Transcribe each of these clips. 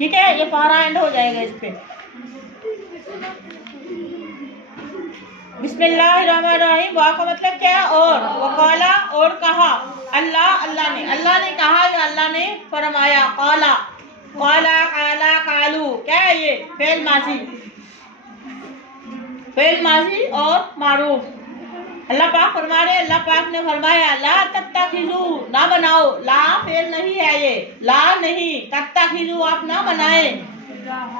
ٹھیک ہے، یہ پارا اینڈ ہو جائے گا اس پہ. بسم اللہ الرحمن الرحیم. وا کا مطلب کیا؟ اور. وقالا اور کہا. اللہ نے کہا یا اللہ نے فرمایا. قالا قالا قالو کیا ہے؟ یہ فعل ماضی اور معروف. اللہ پاک فرما رہے، اللہ پاک نے فرمایا لا تتخذوا نہ بناؤ. لا فعل نہیں ہے، یہ لا نہیں، تتخذوا آپ نہ بنائیں.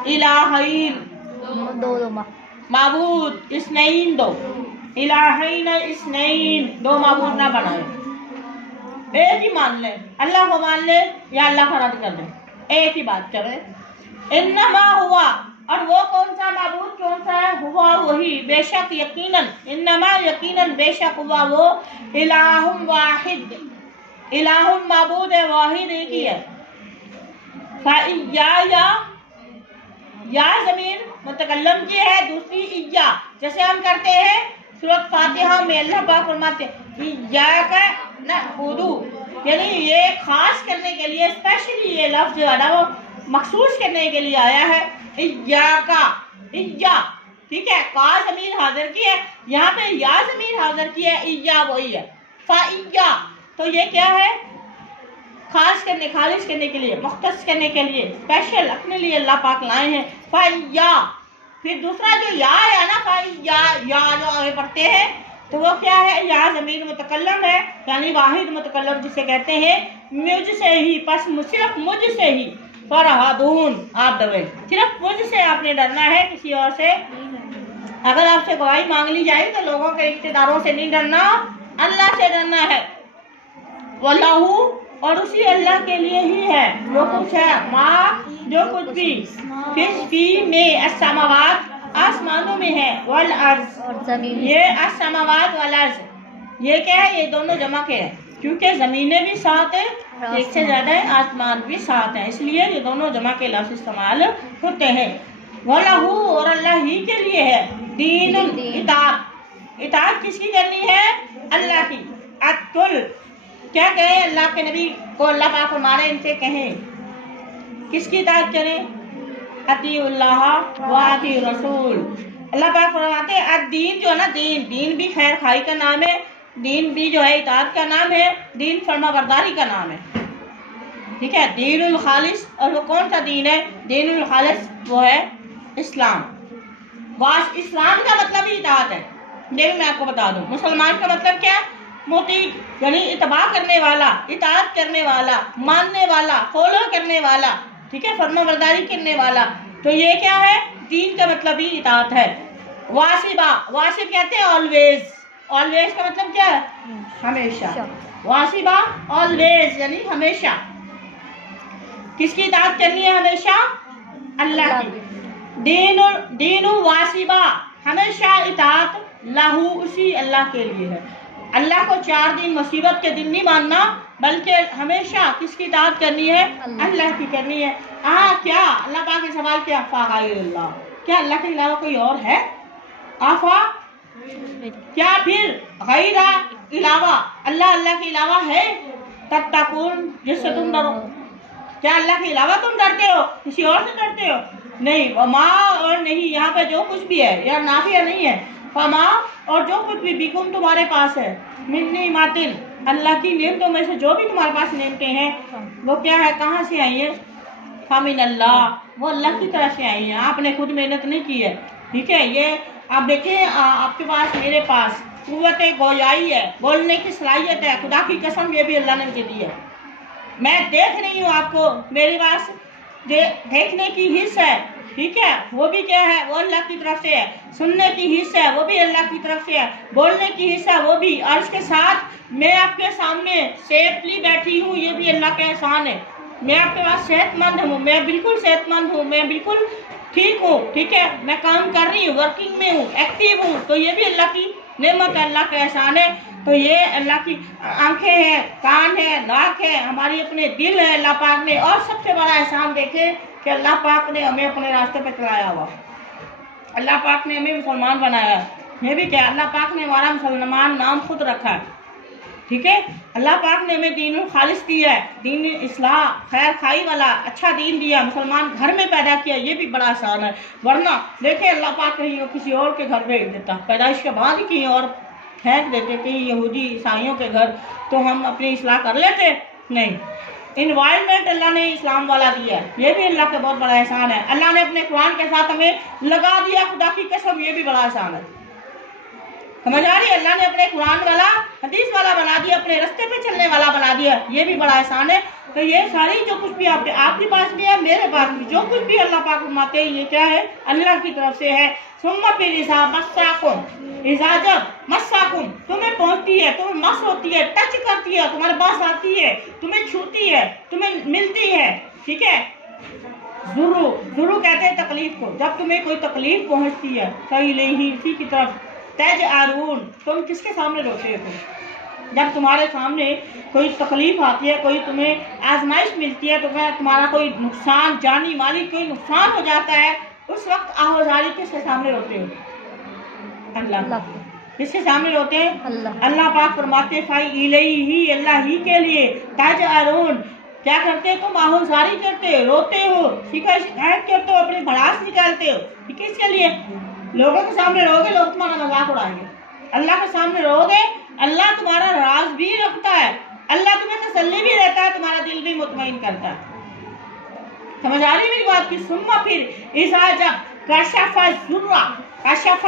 الہین معبود اثنین دو. الہین اثنین دو معبود نہ بنائیں. ایک ہی مان لیں، اللہ کو مان لیں یا اللہ کا رد کر دیں، ایک ہی بات کریں. انما ہوا اور وہ کون سا معبود کون سا ہے؟ ہوا وہی، بے شک یقیناً، انما یقیناً بے شک ہوا وہ، الہ واحد، الہ معبود ہے واحد ایک ہی ہے. یا ضمیر متکلم کی ہے، دوسری ایا، جیسے ہم کرتے ہیں سورۃ فاتحہ میں اللہ پاک فرماتے ہیں ایاک نعبدو، یعنی یہ خاص کرنے کے لیے، اسپیشلی یہ لفظ جو ہے نا وہ مخصوص کرنے کے لیے آیا ہے. ایاک ایا، ٹھیک ہے، کا ضمیر حاضر کی ہے، یہاں پہ یا ضمیر حاضر کی ہے، ایا وہی ہے. فایا تو یہ کیا ہے؟ خاص کرنے، خالص کرنے کے لیے، مختص کرنے کے لیے، اسپیشل اپنے لیے اللہ پاک لائے ہیں. فایا پھر دوسرا جو یا ہے نا، فایا یا جو آگے پڑھتے ہیں تو وہ کیا ہے؟ یا ضمیر متکلم ہے، یعنی واحد متکلم جسے کہتے ہیں. مجھ سے ہی، پس صرف مجھ سے ہی. فرہبون آپ ڈریں، صرف مجھ سے آپ نے ڈرنا ہے، کسی اور سے. اگر آپ سے گواہی مانگ لی جائے تو لوگوں کے رشتے داروں سے نہیں ڈرنا، اللہ سے ڈرنا ہے. واللہ اور اسی اللہ کے لیے ہی ہے جو کچھ ہے، ماں جو کچھ بھی، فی میں السماوات آسمانوں میں ہے، والارض یہ السماوات والارض یہ کیا ہے؟ یہ دونوں جمع کے ہیں کیونکہ زمینیں بھی ساتھ ہیں، ایک سے زیادہ ہے، آسمان بھی ساتھ ہیں، اس لیے یہ دونوں جمع کے لفظ استعمال ہوتے ہیں. وَلَهُ اور اللہ ہی کے لیے ہے دین اطاعت. اطاعت کس کی کرنی ہے؟ اللہ کی. اتل کیا کہیں؟ اللہ کے نبی کو اللہ پاک ہمارے ان سے کہیں کس کی اطاعت کریں؟ اطیعوا اللہ و اطیعوا الرسول. اللہ پاک فرماتے ہیں الدین جو ہے نا، دین بھی خیر خائی کا نام ہے، دین بھی جو ہے اطاعت کا نام ہے، دین فرما برداری کا نام ہے. ٹھیک ہے، دین الخالص. اور وہ کون سا دین ہے؟ دین الخالص وہ ہے اسلام. اسلام کا مطلب ہی اطاعت ہے. یہ میں آپ کو بتا دوں، مسلمان کا مطلب کیا؟ مطیع یعنی اتباع کرنے والا، اطاعت کرنے والا، ماننے والا، فالو کرنے والا، ٹھیک ہے، فرما برداری کرنے والا. تو یہ کیا ہے؟ دین کا مطلب ہی اطاعت ہے. واصبہ، واصب کہتے ہیں آلویز. آلویز کا مطلب کیا ہے؟ ہمیشہ. واصبہ آلویز یعنی ہمیشہ. کس کی اطاعت کرنی ہے؟ ہمیشہ اللہ کی. دین واصبہ ہمیشہ اطاعت لہو اسی اللہ کے لیے ہے. اللہ کو 4 دن مصیبت کے دن نہیں ماننا، بلکہ ہمیشہ کس کی اطاعت کرنی ہے؟ اللہ کی کرنی ہے. کیا اللہ پاک نے سوال کیا؟ فغیر اللہ، کیا اللہ کے علاوہ کوئی اور ہے؟ آفا کیا پھر غیر علاوہ اللہ کے علاوہ ہے؟ تتقون جس سے تم ڈرو. کیا اللہ کے علاوہ تم ڈرتے ہو؟ کسی اور سے ڈرتے ہو؟ نہیں. وما اور نہیں، یہاں پہ جو کچھ بھی ہے یا نافیہ نہیں ہے. فما اور جو کچھ بھی بیکم تمہارے پاس ہے، من نعمتن اللہ کی نعمتوں میں سے جو بھی تمہارے پاس نعمتیں ہیں وہ کیا ہے؟ کہاں سے آئی ہیں؟ فمن اللہ وہ اللہ کی طرف سے آئی ہیں، آپ نے خود محنت نہیں کی ہے. ٹھیک ہے، یہ آپ دیکھیں آپ کے پاس، میرے پاس قوت گویائی ہے، بولنے کی صلاحیت ہے، خدا کی قسم یہ بھی اللہ نے مجھے دی ہے. میں دیکھ رہی ہوں آپ کو، میرے پاس دیکھنے کی حص ہے، ٹھیک ہے، وہ بھی کیا ہے؟ وہ اللہ کی طرف سے ہے. سننے کی حص ہے، وہ بھی اللہ کی طرف سے ہے. بولنے کی حص ہے، وہ بھی. اور اس کے ساتھ میں آپ کے سامنے سیفلی بیٹھی ہوں، یہ بھی اللہ کا احسان ہے. میں آپ کے پاس صحت مند ہوں، میں بالکل صحت مند ہوں، میں بالکل ٹھیک ہوں، ٹھیک ہے، میں کام کر رہی ہوں، ورکنگ میں ہوں، ایکٹیو ہوں. تو یہ بھی اللہ کی نعمت ہے، اللہ کا احسان ہے. تو یہ اللہ کی آنکھیں ہیں، کان ہے، ناک ہے، ہماری اپنے دل ہے اللہ پاک نے. اور سب سے بڑا احسان دیکھیں کہ اللہ پاک نے ہمیں اپنے راستے پہ چلایا ہوا، اللہ پاک نے ہمیں مسلمان بنایا ہے. یہ بھی کیا؟ اللہ پاک نے ہمارا مسلمان نام خود رکھا ہے. ٹھیک ہے، اللہ پاک نے ہمیں دین خالص دیا ہے، دین اصلاح خیر خائی والا اچھا دین دیا، مسلمان گھر میں پیدا کیا، یہ بھی بڑا آسان ہے۔ ورنہ دیکھیں اللہ پاک کہیں کسی اور کے گھر بھیج دیتا، پیدائش کے بعد ہی کہیں اور پھینک دیتے کہیں یہودی عیسائیوں کے گھر، تو ہم اپنی اصلاح کر لیتے؟ نہیں۔ انوائرمنٹ اللہ نے اسلام والا دیا ہے، یہ بھی اللہ کا بہت بڑا احسان ہے۔ اللہ نے اپنے قرآن کے ساتھ ہمیں لگا دیا، خدا کی قسم یہ بھی بڑا احسان ہے۔ سمجھ آ رہی ہے؟ اللہ نے اپنے قرآن والا حدیث والا بنا دیا، اپنے رستے پہ چلنے والا بنا دیا، یہ بھی بڑا احسان ہے۔ تو یہ ساری جو کچھ بھی آپ کے پاس بھی ہے، میرے پاس بھی، جو کچھ بھی اللہ پاک فرماتے ہیں یہ کیا ہے؟ اللہ کی طرف سے ہے۔ ثم پھر اذا مساکم، اذا جب مساکم تمہیں پہنچتی ہے، تمہیں مس ہوتی ہے، ٹچ کرتی ہے، تمہارے پاس آتی ہے، تمہیں چھوتی ہے، تمہیں ملتی ہے، ٹھیک ہے؟ ضرور کہتے ہیں تکلیف کو، جب تمہیں کوئی تکلیف پہنچتی ہے، فإلیہ، اسی کی طرف، تجأرون، تم کس کے سامنے روتے ہو؟ جب تمہارے سامنے کوئی تکلیف آتی ہے، کوئی تمہیں آزمائش ملتی ہے، تمہارا کوئی نقصان جانی مالی کوئی نقصان ہو جاتا ہے، اس وقت آہوازاری کس کے سامنے روتے ہو؟ اللہ۔ کس کے سامنے روتے ہیں؟ اللہ پاک فرماتے ہیں فإلیہ، اللہ ہی کے لیے، تجأرون، کیا کرتے تم؟ آہوازاری کرتے، روتے ہو، شکایت کرتے ہو، اپنی بھڑاس نکالتے ہو، کس کے لیے؟ لوگوں کے سامنے رو گے، لوگ تمہارا مذاق اڑائیں گے۔ اللہ کے سامنے رو گے، اللہ تمہارا راز بھی رکھتا ہے، اللہ تمہیں تسلی بھی دیتا ہے، تمہارا دل بھی مطمئن کرتا ہے۔ سمجھ آ رہی میری بات کی؟ ثم پھر اذا جب کشف الضر، کشف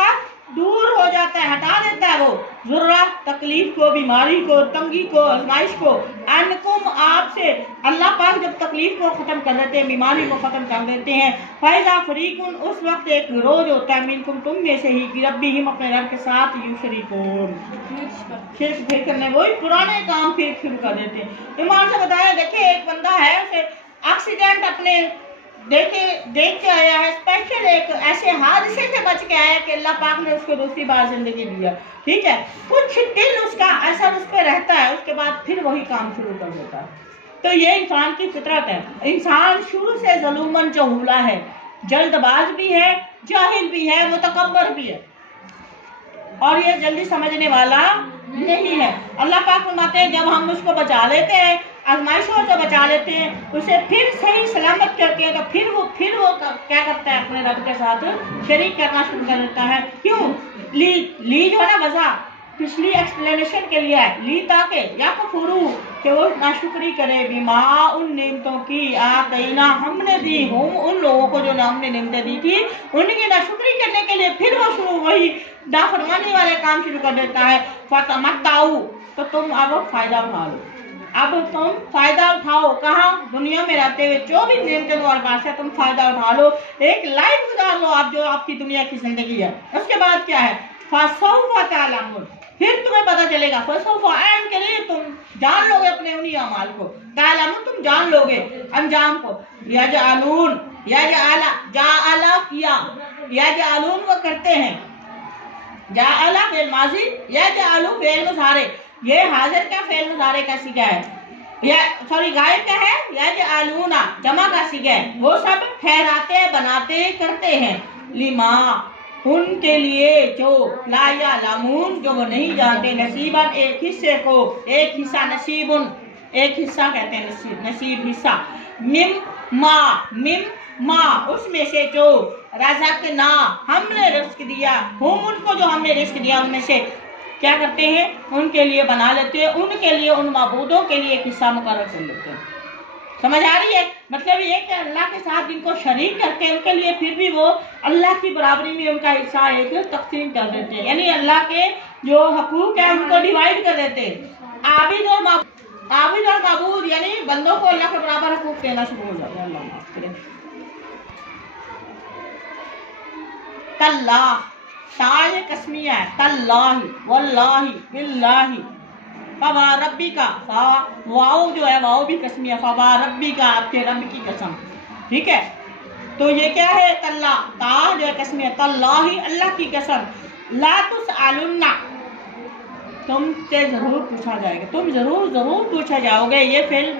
دور ہو جاتا ہے، ہٹا دیتا ہے وہ ضرورت، تکلیف کو، بیماری کو، تنگی کو، آزمائش کو، انکم، آپ سے، اللہ پاک جب تکلیف کو ختم کر دیتے ہیں، بیماری کو ختم کر دیتے ہیں، فَإِذَا فَرِيقٌ، اس وقت ایک گروہ ہوتا ہے، منکم، تم میں سے ہی، ربہم، اپنے رب کے ساتھ، یشرکون، شرک پھر کرنے، وہی پرانے کام پھر شروع کر دیتے ہیں۔ ایمان سے بتایا، دیکھیں ایک بندہ ہے، اسے ایکسیڈنٹ اپنے دیکھ کے آیا ہے، اسپیشل ایک ایسے حادثے سے بچ کے آیا کہ اللہ پاک نے اس کو دوسری بار زندگی دیا، ٹھیک ہے؟ کچھ دن اس کا اثر اس پہ رہتا ہے، اس کے بعد پھر وہی کام شروع کر دیتا ہے۔ تو یہ انسان کی فطرت ہے۔ انسان شروع سے ظلومن جہولا ہے، جلد باز بھی ہے، جاہل بھی ہے، متکبر بھی ہے، اور یہ جلدی سمجھنے والا نہیں ہے۔ اللہ پاک فرماتے ہیں جب ہم اس کو بچا لیتے ہیں، آزمائشوں سے بچا لیتے ہیں، اسے پھر صحیح سلامت کرتے ہیں، تو پھر وہ کیا کرتا ہے؟ اپنے رب کے ساتھ شریک کرنا شروع کر دیتا ہے۔ کیوں؟ لی جو ہے نا وضع پچھلی ایکسپلینیشن کے لیے ہے، لی تاکہ یا کفرو، کہ وہ ناشکری کرے، بیما، ان نعمتوں کی، آتینا، ہم نے دی، ہم، ان لوگوں کو جو ہم نے نعمتیں دی تھی، ان کی ناشکری کرنے کے لیے پھر وہ وہی نافرمانی والے کام شروع کر دیتا ہے۔ فتمتعوا، تو تم اب فائدہ اٹھا لو، اب تم فائدہ اٹھاؤ، کہاں؟ دنیا میں رہتے ہوئے جو بھی نعمتیں تمہارے پاس ہے، تم فائدہ اٹھا لو، ایک لائف گزار لو آپ، جو آپ کی دنیا کی زندگی ہے۔ اس کے بعد کیا ہے؟ فسوف تعلمون، پھر تمہیں پتہ چلے گا، فسوف، اینڈ کے لیے تم جان لو گے اپنے انہی اعمال کو، تعلمون، تم جان لو گے انجام کو۔ یجعلون، جعل کیا، یجعلون وہ کرتے ہیں، جعل فعل ماضی، یجعل فعل مضارع، یہ حاضر کا فعل مضارع کا صیغہ ہے، غائب کا ہے، یجعلون جمع کا صیغہ ہے، وہ سب ٹھہراتے، بناتے، کرتے ہیں، لما، ان کے لیے جو لا یعلمون، جو وہ نہیں جانتے، نصیباً، ایک حصے کو، ایک حصہ، نصیبن، ایک حصہ کہتے ہیں، نصیب حصہ، مما، اس میں سے جو رزقنا، ہم نے رزق دیا، ہم، ان کو جو ہم نے رزق دیا، ان میں سے کیا کرتے ہیں؟ ان کے لیے بنا لیتے ہیں، ان کے لیے، ان معبودوں کے لیے ایک حصہ مقرر کر لیتے ہیں۔ سمجھ آ رہی ہے؟ مطلب یہ کہ اللہ کے ساتھ جن کو شریک کرتے ہیں، ان کے لیے پھر بھی وہ اللہ کی برابری میں ان کا حصہ ایک تقسیم کر دیتے ہیں، یعنی اللہ کے جو حقوق ہیں ان کو ڈیوائڈ کر دیتے ہیں۔ عابد اور معبود، یعنی بندوں کو اللہ کے برابر حقوق دینا شروع ہو جاتا ہے۔ اللہ معاف کرے۔ تاللہ، تا یہ قسمیہ ہے، تاللہ، واللہ، باللہ، فوا ربی کا، واؤ جو ہے واؤ بھی قسمیہ، فوا ربی کا، آپ کے رب کی قسم، ٹھیک ہے؟ تو یہ کیا ہے؟ تاللہ، تا جو ہے قسمیہ، تاللہ، اللہ کی قسم، لا تسألن، تم سے ضرور پوچھا جائے گا، تم ضرور پوچھا جاؤ گے، یہ فعل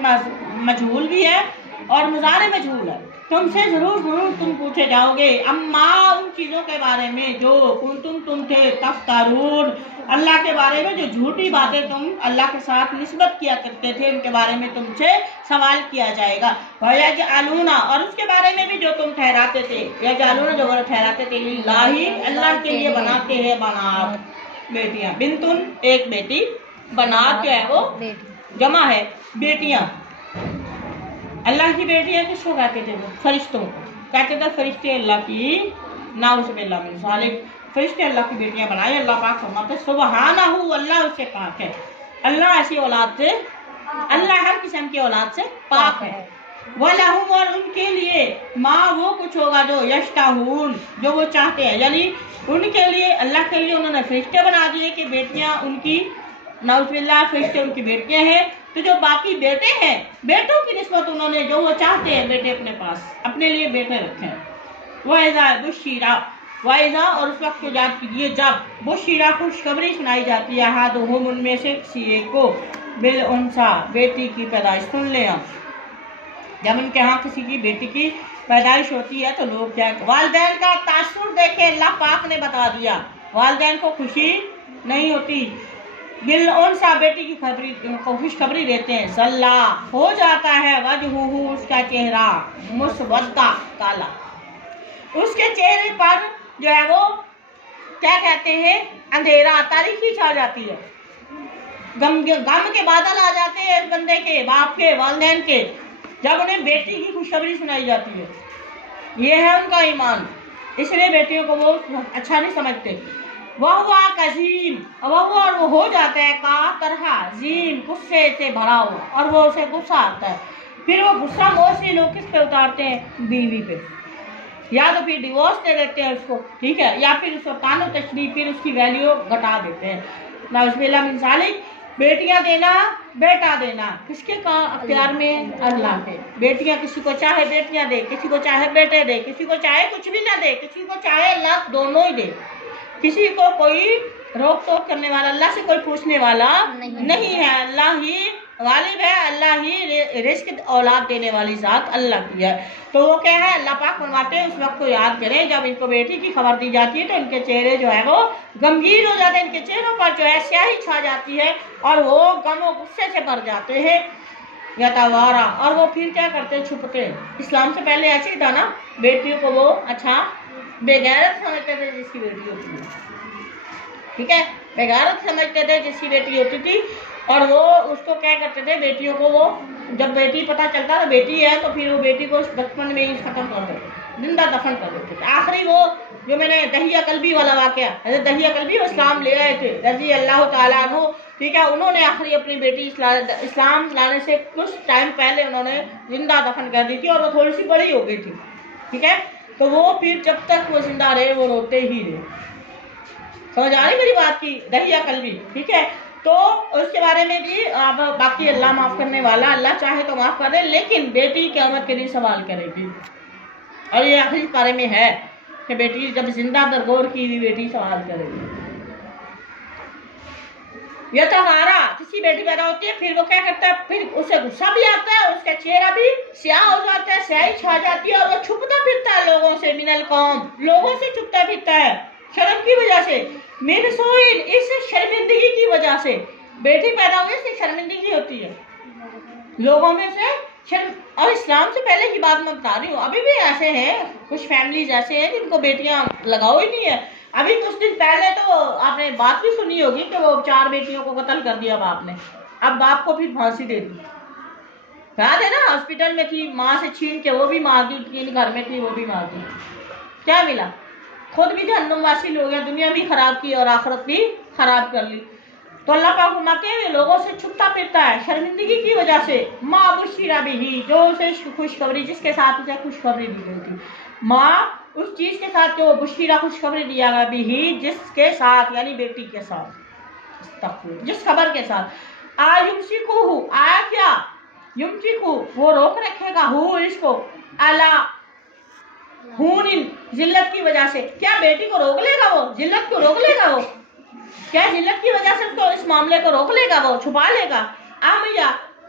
مجہول بھی ہے اور مضارع مجہول ہے. تم سے ضرور تم پوچھے جاؤ گے اما ان چیزوں کے بارے میں جو تم تھے تفترون اللہ کے بارے میں جو جھوٹی باتیں تم اللہ کے ساتھ نسبت کیا کرتے تھے ان کے بارے میں تم سے سوال کیا جائے گا. وَيَجْعَلُونَ اور اس کے بارے میں بھی جو تم ٹھہراتے تھے یجعلون جو ٹھہراتے تھے للہ اللہ کے لیے بناتے ہیں بنات بیٹیاں. بنتن ایک بیٹی, بنات جو ہے وہ جمع ہے بیٹیاں. اللہ کی بیٹیاں کس کو کہتے تھے؟ وہ فرشتوں کو کہتے تھے. فرشتے اللہ کی نعوذ باللہ من ذالک فرشتے اللہ کی بیٹیاں بنائے. اللہ پاک فرماتے سبحانہ اللہ اس سے پاک ہے. اللہ ایسی اولاد سے اللہ ہر قسم کی اولاد سے پاک ہے. وَلَهُمْ اور ان کے لیے ما وہ کچھ ہوگا جو یشتہون جو وہ چاہتے ہیں, یعنی ان کے لیے اللہ کے لیے انہوں نے فرشتے بنا دیے کہ بیٹیاں ان کی نعوذ باللہ فرشتے ان کی بیٹیاں ہیں. تو جو باقی بیٹے ہیں بیٹوں کی نسبت انہوں نے جو وہ چاہتے ہیں بیٹے اپنے پاس اپنے لیے بیٹے رکھے ہیں. وَإِذَا بُشِّرَ وَإِذَا اور اس وقت کو یاد کیجیے جب بشیرہ خوشخبری سنائی جاتی ہے احدہم ان میں سے کسی ایک کو بالانثیٰ بیٹی کی پیدائش. سن لیں آپ جب ان کے ہاں کسی کی بیٹی کی پیدائش ہوتی ہے تو لوگ کیا والدین کا تاثر دیکھیں اللہ پاک نے بتا دیا والدین کو خوشی نہیں ہوتی. بالانثیٰ بیٹی کی خوشخبری دیتے ہیں ظلا ہو جاتا ہے وجہہ اس کا چہرہ مسودہ کالا. اس کے چہرے پر جو ہے وہ کیا کہتے ہیں اندھیرا تاریکی چھا جاتی ہے. غم کے بادل آ جاتے ہیں اس بندے کے باپ کے والدین کے جب انہیں بیٹی کی خوشخبری سنائی جاتی ہے. یہ ہے ان کا ایمان, اس لیے بیٹیوں کو وہ اچھا نہیں سمجھتے. وہ کظیم اور وہ ہو جاتا ہے کا طرح عظیم غصے سے بھرا ہوا اور وہ اسے غصہ آتا ہے. پھر وہ غصہ موسٹلی لوگ کس پہ اتارتے ہیں؟ بیوی پہ. یا تو پھر ڈیورس دے دیتے ہیں اس کو, ٹھیک ہے, یا پھر اس کو طعن و تشریح پھر اس کی ویلیو گھٹا دیتے ہیں. نعوذ باللہ من ذالک. بیٹیاں دینا بیٹا دینا کس کے اختیار میں؟ اللہ کے. بیٹیاں کسی کو چاہے بیٹیاں دے, کسی کو چاہے بیٹے دے, کسی کو چاہے کچھ بھی نہ دے, کسی کو چاہے اللہ دونوں ہی دے. کسی کو کوئی روک ٹوک کرنے والا اللہ سے کوئی پوچھنے والا نہیں ہے. اللہ ہی غالب ہے, اللہ ہی رزق اولاد دینے والی ذات اللہ کی ہے. تو وہ کیا ہے اللہ پاک فرماتے ہیں اس وقت کو یاد کریں جب ان کو بیٹی کی خبر دی جاتی ہے تو ان کے چہرے جو ہے وہ غمگین ہو جاتے ہیں. ان کے چہروں پر جو ہے سیاہی چھا جاتی ہے اور وہ غم و غصے سے بھر جاتے ہیں. یتوارا اور وہ پھر کیا کرتے ہیں چھپتے. اسلام سے پہلے ایسے ہی تھا نا, بیٹیوں کو وہ اچھا بے غیرت سمجھتے تھے جس کی بیٹی ہوتی تھی, ٹھیک ہے, بے غیرت سمجھتے تھے جس کی بیٹی ہوتی تھی. اور وہ اس کو کیا کرتے تھے بیٹیوں کو وہ جب بیٹی پتہ چلتا تھا بیٹی ہے تو پھر وہ بیٹی کو بچپن میں ہی ختم کر دیتے تھے, زندہ دفن کر دیتے تھے. آخری وہ جو میں نے دہیہ کلبی والا واقعہ حضرت دہیہ کلبی وہ اسلام لے آئے تھے رضی اللہ تعالیٰ عنہ, ٹھیک ہے, انہوں نے آخری اپنی بیٹی اسلام لانے سے کچھ ٹائم پہلے انہوں نے زندہ دفن کر دی تھی اور وہ تھوڑی سی بڑی ہو گئی تھی, ٹھیک ہے. تو وہ پھر جب تک وہ زندہ رہے وہ روتے ہی رہے. سمجھ آ رہی میری بات کی؟ دہیہ کلبی, ٹھیک ہے. تو اس کے بارے میں بھی اب باقی اللہ معاف کرنے والا, اللہ چاہے تو معاف کر دے, لیکن بیٹی قیامت کے دن سوال کرے گی. اور یہ آخری بارے میں ہے کہ بیٹی جب زندہ درگور کی ہوئی بیٹی سوال کرے گی. یہ تو ہمارا کسی بیٹی پیدا ہوتی ہے پھر وہ کیا کرتا ہے, پھر اسے غصہ بھی آتا ہے, اس کا چہرہ بھی سیاہ ہو جاتا ہے, سیاہی چھا جاتی ہے اور وہ چھپتا پھرتا ہے لوگوں سے, من القوم لوگوں سے چھپتا پھرتا ہے شرم کی وجہ سے, من سوئن اس شرمندگی کی وجہ سے. بیٹی پیدا ہوئی سے شرمندگی ہوتی ہے لوگوں میں سے شرم. اور اسلام سے پہلے کی بات میں بتا رہی ہوں, ابھی بھی ایسے ہیں کچھ فیملیز ایسے ہیں جن کو بیٹیاں لگاؤ ہی نہیں ہے. ابھی کچھ دن پہلے تو آپ نے بات بھی سنی ہوگی کہ وہ 4 بیٹیوں کو قتل کر دیا باپ نے, اب باپ کو پھر پھانسی دے دی. یاد ہے نا, ہاسپٹل میں تھی, ماں سے چھین کے وہ بھی مار دی, 3 گھر میں تھی وہ بھی مار دی. کیا ملا؟ خود بھی جہنم واصل ہو گیا, دنیا بھی خراب کی اور آخرت بھی خراب کر لی. تو اللہ پاک فرماتے ہیں لوگوں سے چھپتا پھرتا ہے شرمندگی کی وجہ سے. ماں بشیرہ بھی جو اسے خوشخبری جس کے ساتھ اسے خوشخبری دی گئی تھی, ماں اس چیز کے ساتھ جو بشیرہ خوشخبری دیا گیا بھی جس کے ساتھ یعنی بیٹی کے ساتھ, جس خبر کے ساتھ. یمسکوہ آیا کیا, یمسکو وہ روک رکھے گا, ہو اس کو الا ہون ذلت کی وجہ سے. کیا بیٹی کو روک لے گا وہ, ذلت کو روک لے گا وہ, کیا ذلت کی وجہ سے اس کو اس معاملے کو روک لے گا وہ, چھپا لے گا؟ یا